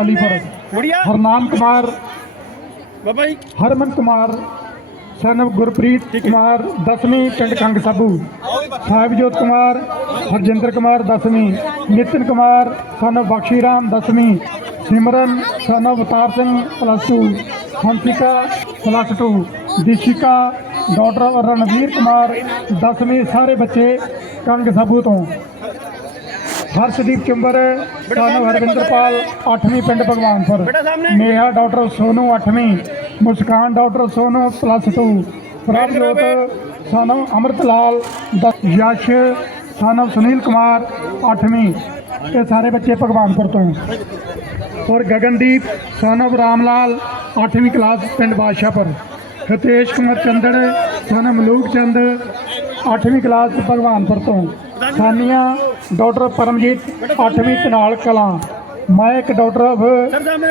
ਅਲੀਪੁਰ ਗੁੜੀਆ ਹਰਨਾਮ ਕੁਮਾਰ ਬਾਬਾ ਜੀ। ਹਰਮਨ ਕੁਮਾਰ ਸਨ ਗੁਰਪ੍ਰੀਤ ਕੁਮਾਰ ਦਸਵੀਂ ਪਿੰਡ ਕੰਗ ਸਾਬੂ। ਸਾਹਿਬਜੋਤ ਕੁਮਾਰ ਹਰਜਿੰਦਰ ਕੁਮਾਰ ਦਸਵੀਂ। ਨਿਤਨ ਕੁਮਾਰ ਸਨ ਬਖਸ਼ੀ ਰਾਮ ਦਸਵੀਂ। Simran son Avtar Singh plus 2 Hansika plus 2 Dishika daughter Ranveer Kumar ਦਸਵੀਂ। ਸਾਰੇ ਬੱਚੇ ਕੰਗ ਸਾਬੂ ਤੋਂ। ਹਰਸ਼ਦੀਪ ਚੁੰਬਰ ਸਾਨੂੰ ਹਰਵਿੰਦਰਪਾਲ 8ਵੀਂ ਪਿੰਡ ਭਗਵਾਨਪੁਰ। ਨੇਹਾ ਡਾਕਟਰ ਸੋਨੂ 8ਵੀਂ ਮੁਸਕਾਨ ਡਾਕਟਰ ਸੋਨੂ ਪਲੱਸ 2 ਪ੍ਰਭਜੋਤ ਸਾਨੂੰ ਅਮਰਤ ਲਾਲ ਯਸ਼। ਸਾਨੂੰ ਸੁਨੀਲ ਕੁਮਾਰ 8ਵੀਂ ਇਹ ਸਾਰੇ ਬੱਚੇ ਭਗਵਾਨਪੁਰ ਤੋਂ। ਔਰ ਗਗਨਦੀਪ ਸਾਨੂੰ ਰਾਮ ਲਾਲ 8ਵੀਂ ਕਲਾਸ ਪਿੰਡ ਬਾਦਸ਼ਾਹਪੁਰ। ਹਿਤੇਸ਼ ਕੁਮਾਰ ਚੰਦੜ ਸਾਨੂੰ ਮਲੂਕ ਚੰਦ 8ਵੀਂ ਕਲਾਸ ਭਗਵਾਨਪੁਰ ਤੋਂ। ਸਾਨੀਆ, ਡਾਕਟਰ ਪਰਮਜੀਤ 8ਵੀਂ ਤਨਾਲ ਕਲਾਂ। ਮੈਂ ਇੱਕ daughter of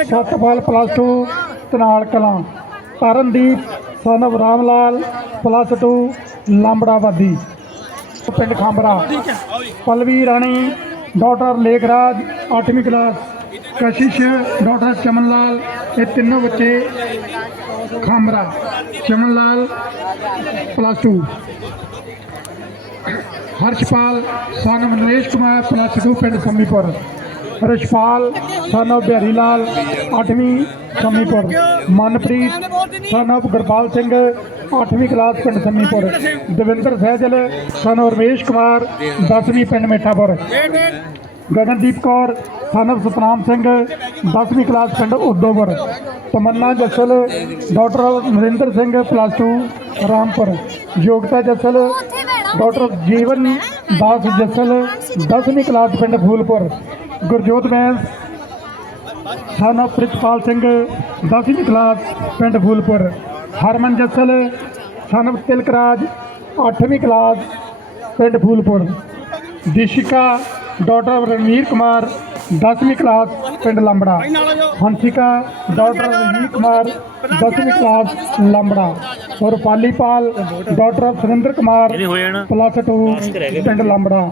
Satpal plus 2 Tanal Kalan. Tarandeep, son Ram Lal plus 2 ਲਾਂਬੜਾਵਾਦੀ। ਪਿੰਡ ਖਾਂਬਰਾ। ਪਲਵੀ ਰਾਣੀ, ਡਾਕਟਰ ਲੇਖਰਾਜ 8ਵੀਂ ਕਲਾਸ ਕਸ਼ਿਸ਼, ਡਾਕਟਰ ਚਮਨ ਲਾਲ ਇਹ ਤਿੰਨੋਂ ਬੱਚੇ Khambra. Chaman Lal plus 2 Harshpal son Manesh Kumar, plus 2 ਪਿੰਡ ਸੰਮੀਪੁਰ। ਰਸ਼ਪਾਲ son of ਬਿਹਾਰੀ ਲਾਲ 8ਵੀਂ ਸੰਮੀਪੁਰ। ਮਨਪ੍ਰੀਤ son of ਗੁਰਪਾਲ ਸਿੰਘ 8ਵੀਂ ਕਲਾਸ ਪਿੰਡ ਸੰਮੀਪੁਰ। ਦਵਿੰਦਰ ਸਹਿਜਲ, ਸਨ of ਰਮੇਸ਼ ਕੁਮਾਰ 10ਵੀਂ ਪਿੰਡ ਮੇਠਾਪੁਰ। ਗਗਨਦੀਪ ਕੌਰ son of ਸਤਨਾਮ ਸਿੰਘ 10ਵੀਂ ਕਲਾਸ ਪਿੰਡ Udopur. Tamanna Jasal, daughter Narinder Singh, plus 2 Rampur. Yogta Jasal daughter ਜੀਵਨ ਦਾਸ ਜਸਲ 10ਵੀਂ ਕਲਾਸ ਪਿੰਡ ਫੂਲਪੁਰ ਗੁਰਜੋਤ ਬੈਂਸ son of ਪ੍ਰਿਤਪਾਲ ਸਿੰਘ 10ਵੀਂ ਕਲਾਸ ਪਿੰਡ ਫੂਲਪੁਰ ਹਰਮਨ ਜਸਲ son of ਤਿਲਕਰਾਜ 8ਵੀਂ ਕਲਾਸ ਪਿੰਡ ਫੂਲਪੁਰ ਦਿਸ਼ਿਕਾ ਡਾਕਟਰ ਰਣਵੀਰ ਕੁਮਾਰ 10ਵੀਂ ਕਲਾਸ ਪਿੰਡ ਲੰਬੜਾ ਹੰਸਿਕਾ ਡਾਕਟਰ ਰਣਵੀਰ ਕੁਮਾਰ 10ਵੀਂ ਔਰ ਪਾਲੀਪਾਲ ਡਾਕਟਰ ਸੁਰਿੰਦਰ ਕੁਮਾਰ ਪਲੱਸ 2 ਪਿੰਡ ਲੰਬੜਾ।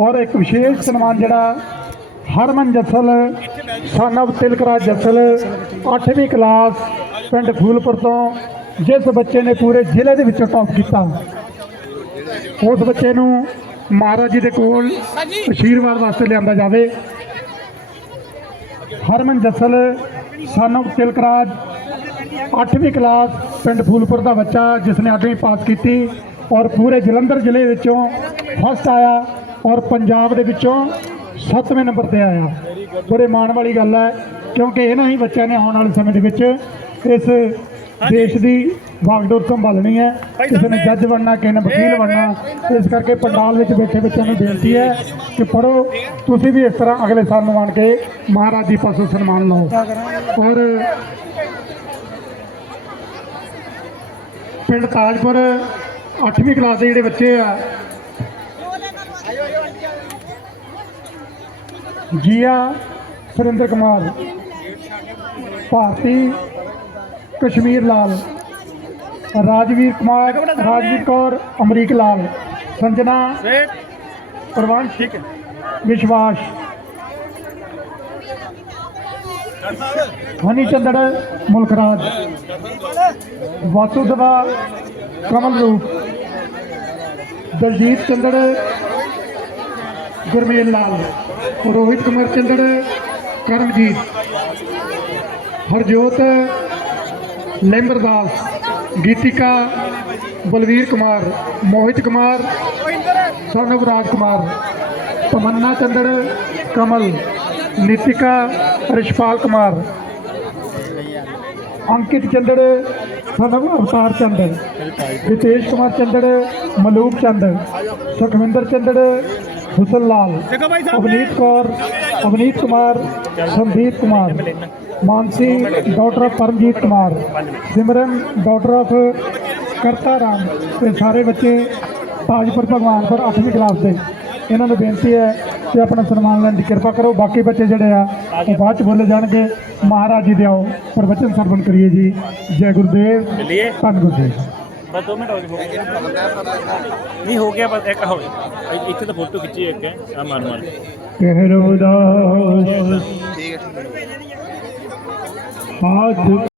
ਔਰ ਇੱਕ ਵਿਸ਼ੇਸ਼ ਸਨਮਾਨ ਜਿਹੜਾ ਹਰਮਨ ਜਸਲ of ਤਿਲਕਰਾਜ ਜਸਲ 8ਵੀਂ ਕਲਾਸ ਪਿੰਡ ਫੂਲਪੁਰ ਤੋਂ ਜਿਸ ਬੱਚੇ ਨੇ ਪੂਰੇ ਜ਼ਿਲ੍ਹੇ ਦੇ ਵਿੱਚੋਂ ਟੌਪ ਕੀਤਾ। ਉਸ ਬੱਚੇ ਨੂੰ ਮਹਾਰਾਜ ਜੀ ਦੇ ਕੋਲ ਅਸ਼ੀਰਵਾਦ ਵਾਸਤੇ ਲਿਆਂਦਾ ਜਾਵੇ। ਹਰਮਨ ਜਸਲ of ਤਿਲਕਰਾਜ 8ਵੀਂ ਕਲਾਸ ਪਿੰਡ ਫੂਲਪੁਰ ਦਾ ਬੱਚਾ ਜਿਸ ਨੇ 8ਵੀਂ ਪਾਸ ਕੀਤੀ ਔਰ ਪੂਰੇ ਜਲੰਧਰ ਜ਼ਿਲ੍ਹੇ ਵਿੱਚੋਂ ਫਸਟ ਆਇਆ ਔਰ ਪੰਜਾਬ ਦੇ ਵਿੱਚੋਂ 7ਵੇਂ ਨੰਬਰ ਤੇ ਆਇਆ। ਬੜੇ ਮਾਣ ਵਾਲੀ ਗੱਲ ਹੈ ਕਿਉਂਕਿ ਇਹਨਾਂ ਹੀ ਬੱਚਿਆਂ ਨੇ ਆਉਣ ਵਾਲੇ ਸਮੇਂ ਦੇ ਵਿੱਚ ਇਸ ਦੇਸ਼ ਦੀ ਵਾਗਡੋਰ ਸੰਭਾਲਣੀ ਹੈ ਕਿਸੇ ਨੇ ਜੱਜ ਬਣਨਾ ਕਿਸੇ ਨੇ ਵਕੀਲ ਬਣਨਾ ਇਸ ਕਰਕੇ ਪੰਡਾਲ ਵਿੱਚ ਬੈਠੇ ਬੱਚਿਆਂ ਨੂੰ ਬੇਨਤੀ ਹੈ ਕਿ ਪੜੋ ਤੁਸੀਂ ਵੀ ਇਸ ਤਰ੍ਹਾਂ ਅਗਲੇ ਸਾਲ ਨੂੰ ਆਣ ਕੇ ਮਹਾਰਾਜ ਜੀ ਪਾਸੋਂ ਸਨਮਾਨ ਲਓ। ਔਰ ਪਿੰਡ ਤਾਜਪੁਰ 8ਵੀਂ ਕਲਾਸ ਦੇ ਜਿਹੜੇ ਬੱਚੇ ਆ। ਜੀਆ ਸੁਰਿੰਦਰ ਕੁਮਾਰ, ਭਾਰਤੀ ਕਸ਼ਮੀਰ ਲਾਲ, ਰਾਜਵੀਰ ਕੁਮਾਰ, ਰਾਜਵੀਰ ਕੌਰ, ਅਮਰੀਕ ਲਾਲ, ਸੰਜਨਾ ਵੇਟ ਪ੍ਰਵਾਨ ਠੀਕ ਵਿਸ਼ਵਾਸ। ਹਨੀ ਚੰਦੜ ਮੁਲਕਰਾਜ ਵਾਸੁਦਵਾ ਕਮਲ ਰੂਪ ਦਲਜੀਤ ਚੰਦੜ ਗੁਰਮੇਲ ਲਾਲ ਰੋਹਿਤ ਕੁਮਾਰ ਚੰਦੜ ਕਰਮਜੀਤ ਹਰਜੋਤ ਲੈਂਬਰਦਾਸ ਗੀਤਿਕਾ ਬਲਵੀਰ ਕੁਮਾਰ ਮੋਹਿਤ ਕੁਮਾਰ ਸੋਨਵ ਰਾਜ ਕੁਮਾਰ ਤਮੰਨਾ ਚੰਦੜ ਕਮਲ ਨੀਤਿਕਾ ਰਿਸ਼ਪਾਲ ਕੁਮਾਰ ਅੰਕਿਤ ਚੰਦਰ ਸਨਵ ਅਵਤਾਰ ਚੰਦਰ ਰਿਤੇਸ਼ ਕੁਮਾਰ ਚੰਦਰ ਮਲੂਕ Chander Sukhwinder Chander Husan Lal Avneet Kaur Avneet Kumar Sandeep Kumar Mansi daughter Paramjit Kumar Simran daughter of Karta Ram ਤੇ ਸਾਰੇ ਬੱਚੇ ਤਾਜਪੁਰ ਭਗਵਾਨਪੁਰ 8ਵੀਂ ਕਲਾਸ ਦੇ। ਇਹਨਾਂ ਨੂੰ ਬੇਨਤੀ ਹੈ ਤੇ ਆਪਣਾ ਸਨਮਾਨ ਲੈਣ ਦੀ ਕਿਰਪਾ ਕਰੋ। ਬਾਕੀ ਬੱਚੇ ਜਿਹੜੇ ਆ ਉਹ ਬਾਅਦ ਚ ਬੋਲੇ ਜਾਣਗੇ। ਮਹਾਰਾਜ ਜੀ ਦੇ ਆਓ ਪ੍ਰਵਚਨ ਸਰਵਣ ਕਰੀਏ ਜੀ। ਜੈ ਗੁਰਦੇਵ ਧੰਨ ਗੁਰਦੇਵ। ਬਸ ਮਿੰਟ ਹੋ ਗਏ ਨਹੀਂ ਹੋ ਗਿਆ ਬਸ ਇੱਕ ਹੋ ਗਿਆ। ਇੱਥੇ ਤਾਂ ਫੋਟੋ ਖਿੱਚੀ ਇੱਕ ਆ ਮਾਰ ਮਾਰ। ਕਹਿ ਰੋਦਾ ਠੀਕ ਹੈ ਹੱਥ